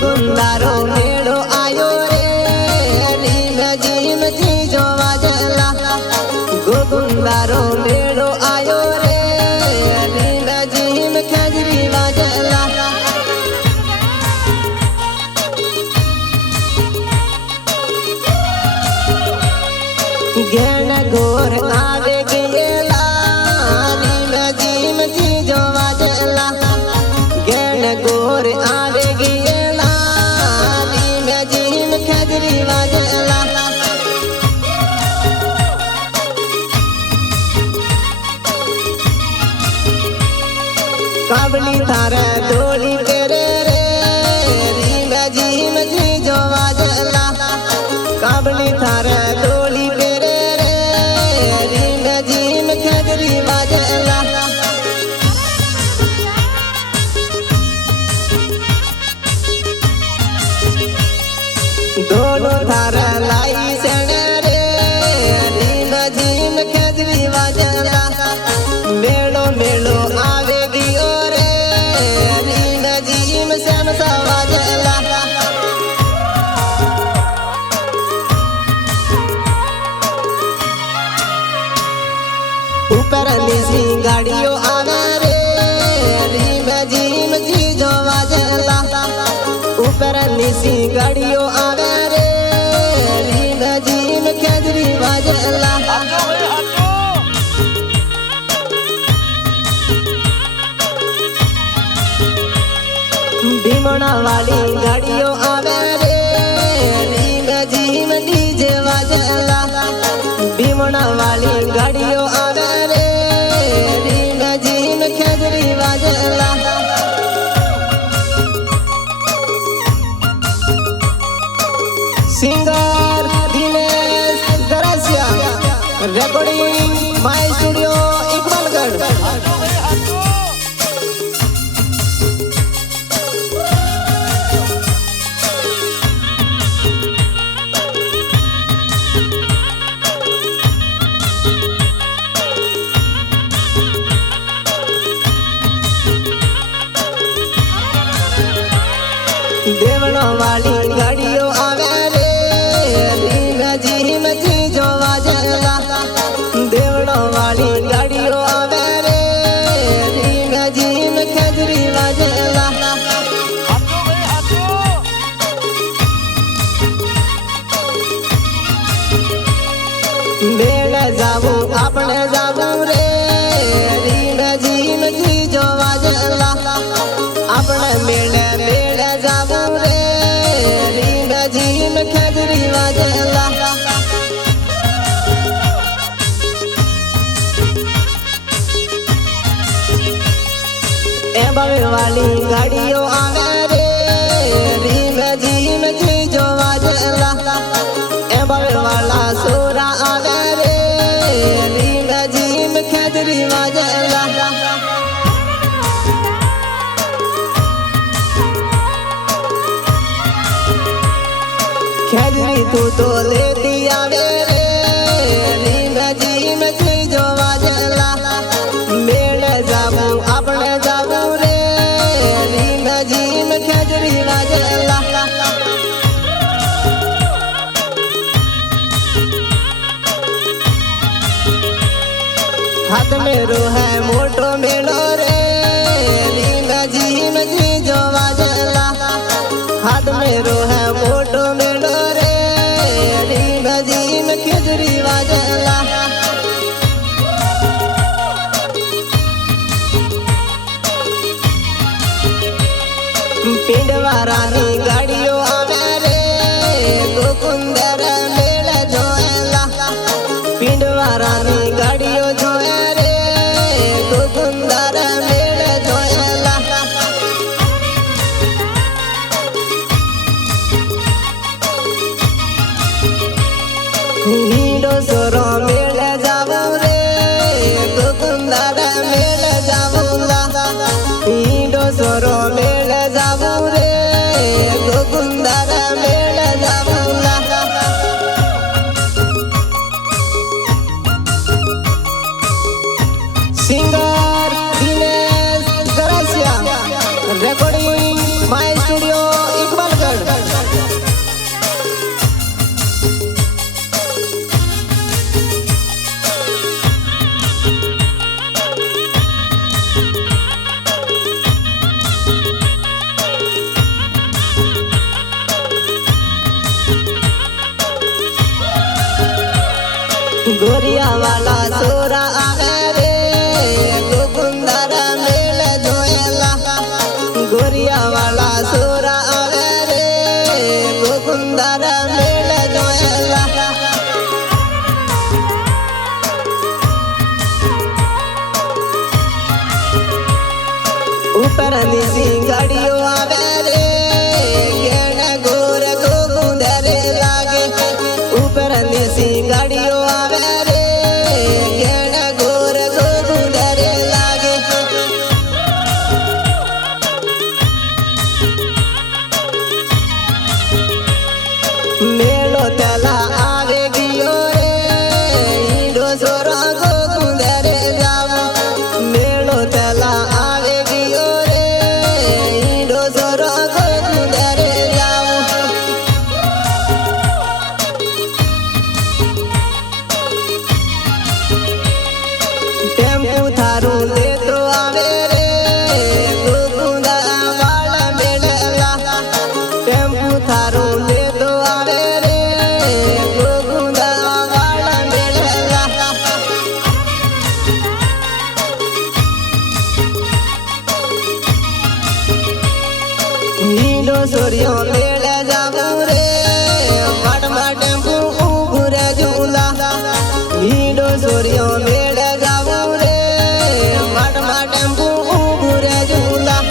गोकुंदारो मेड़ो आयो रे रीम झीम जी जोवा जला गोकुंदारो मेड़ो आयो रे रीम झीम खजरी वाजला घेन गोर आवे गेला रीम झीम जी जोवा जला घेन गोर आवे गेला रीम झीम खजरी वाजला काबली थारा डोली तेरे रे रीम झीम जी जोवा जला काबली थारा डोली तेरे रे रीम झीम खजरी वाजला दोनों थारा लाई सण रे रीम झीम खजरी वाजला मेलो मेलो आवे गियो रे रीम झीम श्याम सा वाजला ऊपर निसी गाड़ियों आवे रे रीम झीम जी जो वाजला ऊपर निसी गाड़ियों आवे रे रीम झीम खजरी वाजला भीमणा वाली गाड़ियों आवे रे रीम झीम डीजे वाजला भीमणा वाली गाड़ियों आवे रे रीम झीम खजरी वाजला singer Dinesh Garasiya recording my studio Iqbalgarh देवणो वाली गाड़ियों आवे रे रीम झीम जी जो वाजला देवणो वाली गाड़ियों आवे रे रीम झीम खजरी वाजला मेल जाबू अपने जाबू रे रीम झीम जी जो वाजला अपने मेल मेल जाबू रे रीम झीम खजरी वाजला ए बगल वाली गाड़ियों आवे रे रीम झीम जी जो वाजला ए बगल वाला सोरा आवे रे रीम झीम खजरी वाजला खजरी तू तो लेती आवे रे रीम झीम जी जो वाजला मेल जाबू अपने जाबू रे रीम झीम खजरी वाजला हाथ में रो है मोटो मेलो रे रीम झीम जी जो वाजला हाथ में रो है मोटो मेलो रे रीम झीम खजरी वाजला पिंडवा रानी गाड़ियों आवे रे गोकुंदर मेल जोएला पिंडवा रानी गाड़ियों जोए रे गोकुंदर मेल जोएला हीरो सोरो मेल जाबू रे गोकुंदर मेल जाबूला हीरो सोरो मेल जाबू रे ઉપરની સિંગડીઓ આવે રે ગેણ ગોર ગોગુંદરે લાગે ઉપરની સિંગડીઓ આવે રે ગેણ ગોર ગોગુંદરે લાગે મેળો તલા આવે ગયો રે ઈડો સોરો ગોગુંદરે જાવો મેળો તલા આવે ગયો રે ઈડો સોરો ગોગુંદરે જાવો ટેમ્પુ થારું લેતો આવે રે ગોગુંદા વાળા મેળલા ટેમ્પુ થારું લેતો આવે રે ગોગુંદા વાળા મેળલા ઈડો સોરિયો મેળે જાવું રે વાડમાં ટેમ્પુ ઊભું રે ઝૂલા ઈડો સોરિયો મેળે જાવું રે વાડમાં ટેમ્પુ ઊભું રે ઝૂલા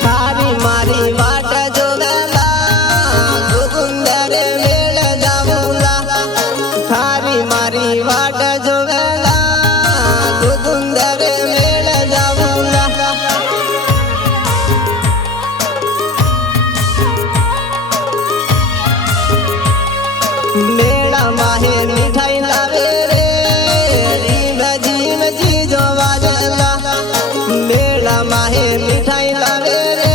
થારી મારી વાટ જોવેલા ગોગુંદરે મેળ જાવુલા થારી મારી વાટ જોવેલા ગોગુંદરે મેળ જાવુલા મેળા માહે મીઠાઈ લાવે રે રીમ જીમ જી જોવા જલા મેળા માહે મીઠાઈ લાવે રે